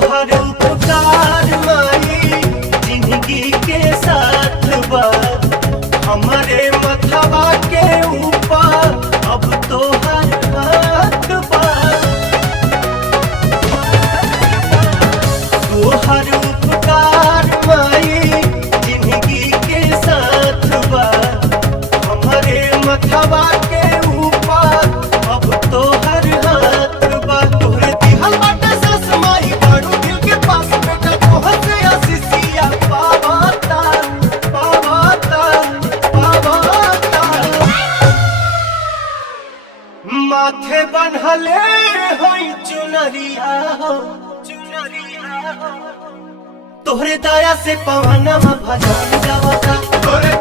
तोहर उपकार माई जिंदगी के साथ बा हमारे मथवा के ऊपर अब तोहर हाथ बा तोहर उपकार माई जिंदगी के साथ बा हमारे मथवा के ऊपर अब तोहर हाथ बा तोहरे दिहल बाटे सस माई बाड़ू दिल के पास बेटा तोहर से आशीषिया पावाता पावाता पावाता माथे बन्हले होई चुनरिया हो चुनरिया हो तोहरे दया से पवनमा भजन गावता तोहरे